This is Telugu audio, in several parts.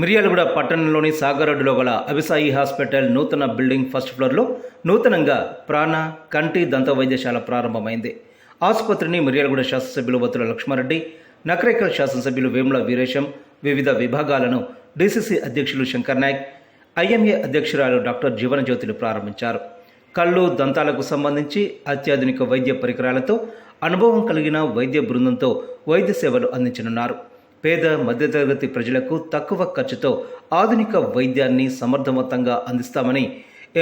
మిర్యాలగూడ పట్టణంలోని సాగరోడ్డులో గల అభిసాయి హాస్పిటల్ నూతన బిల్డింగ్ ఫస్ట్ ఫ్లోర్లో నూతనంగా ప్రాణ కంటి దంత వైద్యశాల ప్రారంభమైంది. ఆసుపత్రిని మిర్యాలగూడ శాసనసభ్యులు వత్తుల లక్ష్మారెడ్డి నకరేకల్ శాసనసభ్యులు వేముల వీరేశం వివిధ విభాగాలను డీసీసీ అధ్యక్షులు శంకర్ నాయక్ ఐఎంఏ అధ్యక్షురాలు డాక్టర్ జీవనజ్యోతిలు ప్రారంభించారు. కళ్ళు దంతాలకు సంబంధించి అత్యాధునిక వైద్య పరికరాలతో అనుభవం కలిగిన వైద్య బృందంతో వైద్య సేవలు అందించనున్నారు. పేద మధ్యతరగతి ప్రజలకు తక్కువ ఖర్చుతో ఆధునిక వైద్యాన్ని సమర్థవంతంగా అందిస్తామని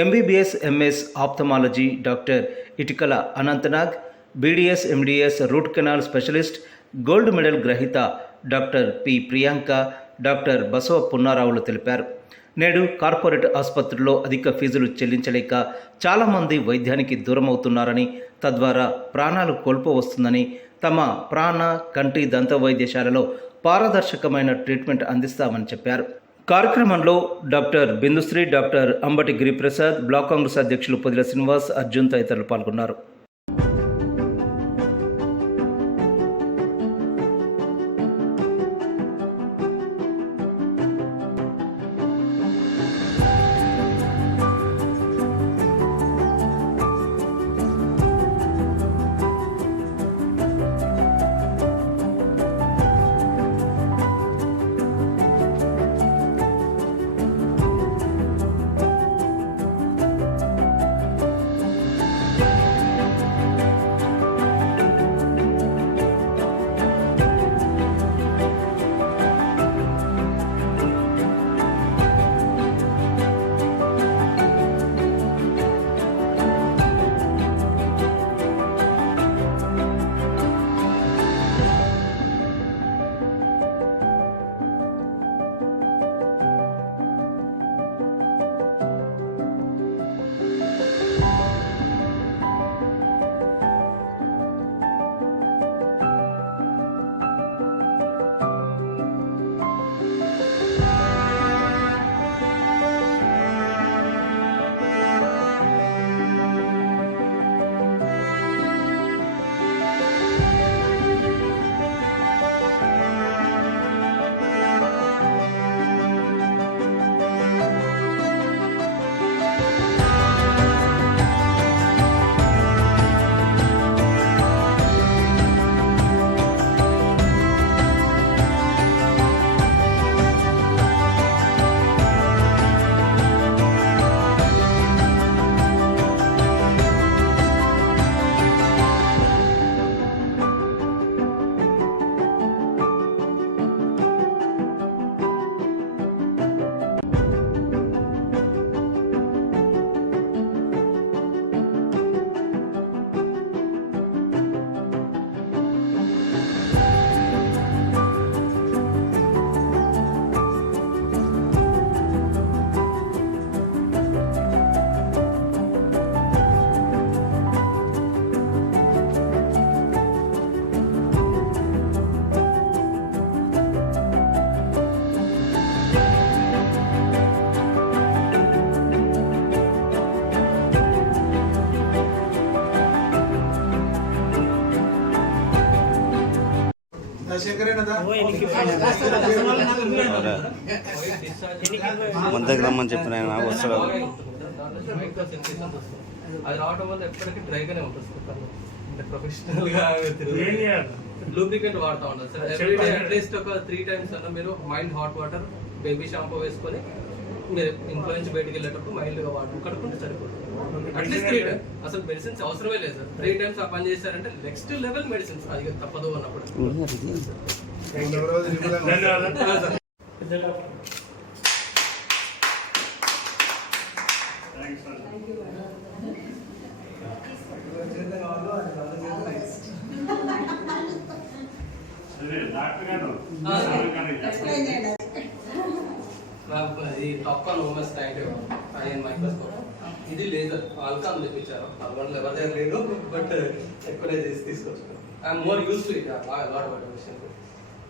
MBBS MS ophthalmology doctor Itikala Anantnag BDS MDS root canal specialist gold medal గ్రహీత doctor P Priyanka doctor Basava పున్నారావులు తెలిపారు. నేడు కార్పొరేట్ ఆసుపత్రుల్లో అధిక ఫీజులు చెల్లించలేక చాలామంది వైద్యానికి దూరమవుతున్నారని తద్వారా ప్రాణాలు కోల్పోవస్తుందని తమ ప్రాణ కంటి దంత వైద్యశాలలో పారదర్శకమైన ట్రీట్మెంట్ అందిస్తామని చెప్పారు. కార్యక్రమంలో doctor Bindusri doctor Ambati Giriprasad block Congress అధ్యక్షులు పొదిల శ్రీనివాస్ అర్జున్ తదితరులు పాల్గొన్నారు. మన దగ్గర రమ్మని చెప్పిన ఆయన వస్తాడు అది రావడం వల్ల ఎప్పటికీ డ్రైగానే ఉంటుంది. అంటే ప్రొఫెషనల్గా లూబ్రికెంట్ వాడుతూ ఉంటారు. సార్ ఎవ్రీడే అట్లీస్ట్ ఒక త్రీ టైమ్స్ అన్న మీరు mild hot water baby shampoo వేసుకొని మీరు ఇంట్లో నుంచి బయటికి వెళ్ళేటప్పుడు మైల్డ్గా వాటర్ కడుక్కుంటే సరిపోతుంది అట్లీస్ట్ త్రీ టైమ్స్ అసలు మెడిసిన్స్ అవసరమే లేదు సార్. త్రీ టైమ్స్ ఆ పని చేశారంటే నెక్స్ట్ లెవెల్ మెడిసిన్స్ అది తప్పదు అన్నప్పుడు. నాకు అది టాప్కాన్ ఓమస్ టైట్ ఐఎన్ మైక్రోస్కోప్ ఇది లేజర్ ఆల్కాన్ తెప్పించారు. ఆల్కాన్ ఎవరి దగ్గర లేదు బట్ ఎక్కువనే చేసి తీసుకొచ్చాను I'm more used to it బాగా అలవాటు పడ్డ విషయం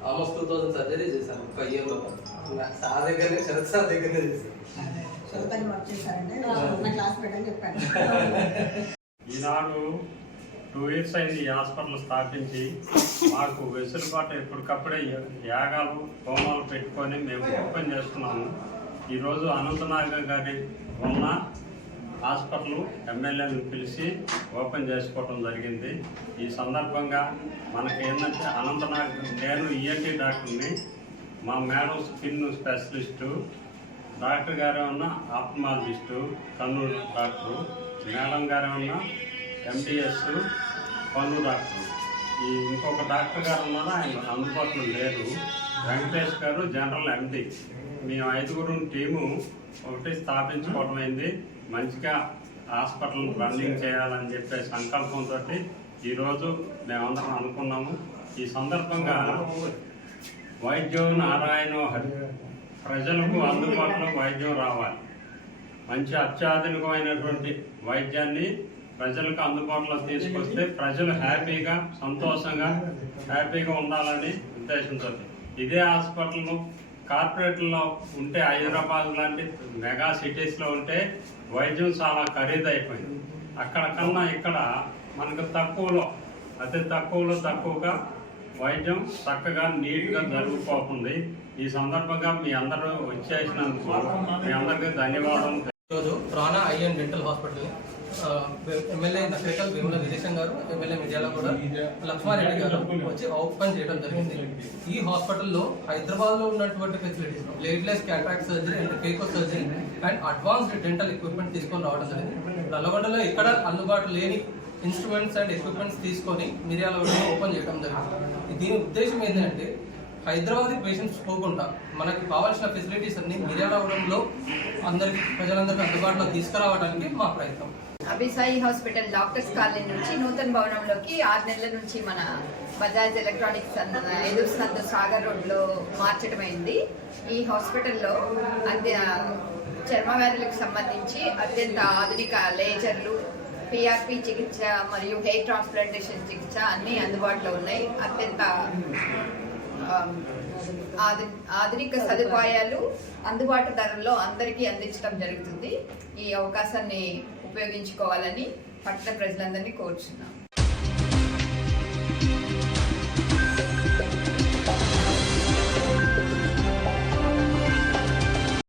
ఆల్మోస్ట్ టూ థౌసండ్ సర్జరీ చేశాను ఒక ఇయర్లో సార్ దగ్గరనే శరత్ సార్ దగ్గరనే చేశాను సొంతంగా వర్క్ చేశారంటే నా క్లాస్ పెట్టని చెప్పాను ఈనాడు టూ ఇయర్స్ అయింది ఈ హాస్పిటల్ స్థాపించి. మాకు వెసులుబాటు ఎప్పటికప్పుడే యాగాలు హోమాలు పెట్టుకొని మేము ఓపెన్ చేస్తున్నాము. ఈరోజు అనంతనాగ గారి ఉన్న హాస్పిటల్ ఎమ్మెల్యేలను పిలిచి ఓపెన్ చేసుకోవటం జరిగింది. ఈ సందర్భంగా మనకి ఏంటంటే అనంతనాగ్ నేను ఈఎన్టీ డాక్టర్ని మా మేడం స్కిన్ స్పెషలిస్టు డాక్టర్ గారు ఉన్న ఆప్టమాలజిస్టు కర్నూలు డాక్టరు మేడం గారు ఉన్న ఎండిఎస్ పన్ను డాక్టర్ ఈ ఇంకొక డాక్టర్ గారు ఉన్నారు? ఆయన అందుబాటులో లేరు. వెంకటేష్ గారు జనరల్ ఎండి మేము ఐదుగురు టీము ఒకటి స్థాపించుకోవడం అయింది. మంచిగా హాస్పిటల్ రన్నింగ్ చేయాలని చెప్పే సంకల్పంతో ఈరోజు మేమందరం అనుకున్నాము. ఈ సందర్భంగా వైద్యం నారాయణ హరి ప్రజలకు అందుబాటులో వైద్యం రావాలి. మంచి అత్యాధునికమైనటువంటి వైద్యాన్ని ప్రజలకు అందుబాటులో తీసుకొస్తే ప్రజలు హ్యాపీగా సంతోషంగా హ్యాపీగా ఉండాలని ఉద్దేశంతో. ఇదే హాస్పిటల్ కార్పొరేట్లో ఉంటే హైదరాబాద్ లాంటి మెగా సిటీస్లో ఉంటే వైద్యం చాలా ఖరీదైపోయింది. అక్కడ కన్నా ఇక్కడ మనకు తక్కువలో అతి తక్కువలో తక్కువగా వైద్యం చక్కగా నీట్గా జరుగుపోతుంది. ఈ సందర్భంగా మీ అందరూ వచ్చేసినందుకు మీ అందరికీ ధన్యవాదాలు ఈరోజు Prana dental hospital MLA Nakrekal Vemula విజయశం గారు ఎమ్మెల్యే మిర్యాల కూడా లక్ష్మారెడ్డి గారు వచ్చి ఓపెన్ చేయడం జరిగింది. ఈ హాస్పిటల్లో హైదరాబాద్లో ఉన్నటువంటి facilities latest cataract surgery and phaco surgery and advanced dental equipment తీసుకొని రావడం జరిగింది. నల్లగొండలో ఇక్కడ అందుబాటు లేని ఇన్స్ట్రుమెంట్స్ అండ్ ఎక్విప్మెంట్స్ తీసుకొని మిర్యాల ఓపెన్ చేయడం జరిగింది. దీని ఉద్దేశం ఏంటంటే హైదరాబాద్ పేషెంట్స్ పోకుండా మనకి కావాల్సిన ఫెసిలిటీస్ అన్ని మిర్యాలవరంలో అందరికి ప్రజలందరికీ అందుబాటులో తీసుకురావడానికి మా ప్రయత్నం. అభిసాయి హాస్పిటల్ డాక్టర్స్ కాలనీ నుంచి నూతన భవనంలోకి ఆరు నెలల నుంచి మన బజాజ్ ఎలక్ట్రానిక్స్ అన్న ఎదురు సందు సాగర్ రోడ్లో మార్చడం అయింది ఈ హాస్పిటల్లో అత్య చర్మ వ్యాధులకు సంబంధించి అత్యంత ఆధునిక లేజర్లు పిఆర్పి చికిత్స మరియు హెయిర్ ట్రాన్స్ప్లాంటేషన్ చికిత్స అన్నీ అందుబాటులో ఉన్నాయి. అత్యంత ఆధునిక సదుపాయాలు అందుబాటు ధరల్లో అందరికీ అందించడం జరుగుతుంది. ఈ అవకాశాన్ని ఉపయోగించుకోవాలని పట్టణ ప్రజలందరినీ కోరుచున్నాం.